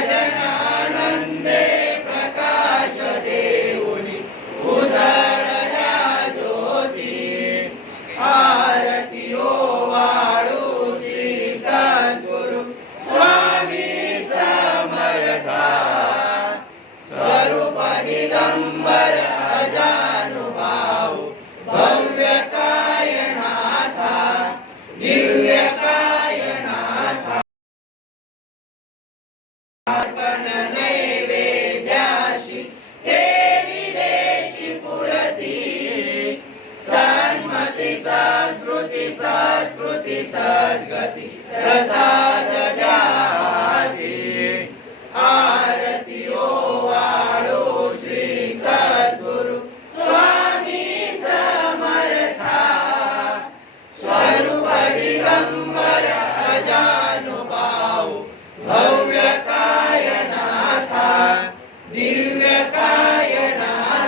भजनानंदे प्रकाश देऊनी उजळल्या ज्योती आरती ओवाळू श्री सद्गुरु स्वामी समर्था स्वरूप दिगंबर अजानुभाव भव्य कायनाथा दिव्य कायनाथा अर्पण नैवेद्याशी ठेविलेची पुरती सन्मती सद्गती सद्गती प्रसाद द्या